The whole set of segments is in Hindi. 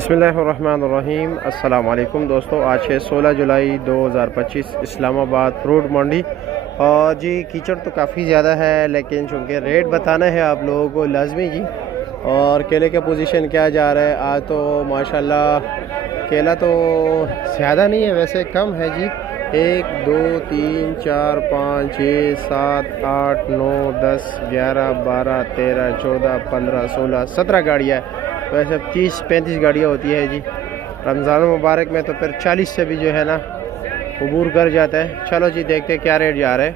बिस्मिल्लाहिर्रहमानिर्रहीम। अस्सलाम वालेकुम दोस्तों, आज है 16 जुलाई 2025 इस्लामाबाद फ्रूट मंडी। और जी कीचड़ तो काफ़ी ज़्यादा है, लेकिन चूँकि रेट बताना है आप लोगों को लाजमी जी। और केले का पोजीशन क्या जा रहा है आज, तो माशाल्लाह केला तो ज़्यादा नहीं है, वैसे कम है जी। 1 2 3 4 5 6 7 8 9 10 11 12 13 14 15 16 17 गाड़ियाँ है। वैसे 30-35 गाड़ियाँ होती है जी। रमज़ान मुबारक में तो फिर 40 से भी जो है ना अबूर कर जाता है। चलो जी देखते क्या रेट जा रहे हैं।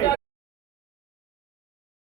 7